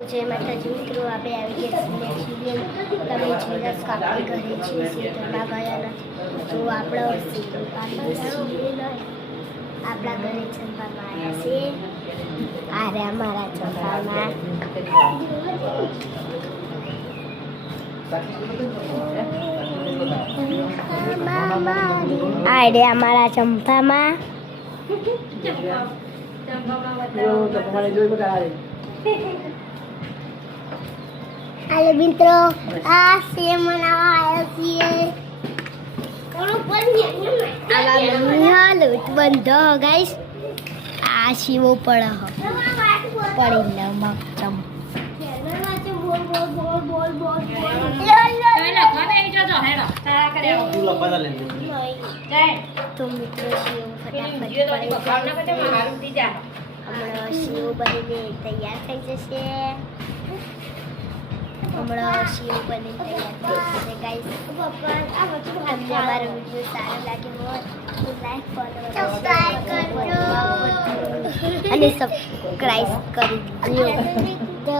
जय माताजी मित्रों આપણે આવી ગયા છીએ તમે જીરસ કાપી ઘરે છીએ સીધા ગયા તો આપણા સીધું કાપી છીએ આપણા ઘરે ચંપામાં આવ્યા છે આરે અમારા ચંપામાં આરે અમારા ચંપામાં हेलो मित्रों आज से मनावा आया છીએ બંધો ગાઈસ આ શીવો પડે પડી ન મકચમ તો મિત્રો શીવો ફટાફટ હમણાં શીવો બનીને તૈયાર થઈ જશે हमारा शिव बने तैयार गाइस हमने हमारा वीडियो सारा लगे हो तो लाइक फॉलो सब्सक्राइब करो અને સબસ્ક્રાઇબ કરી દો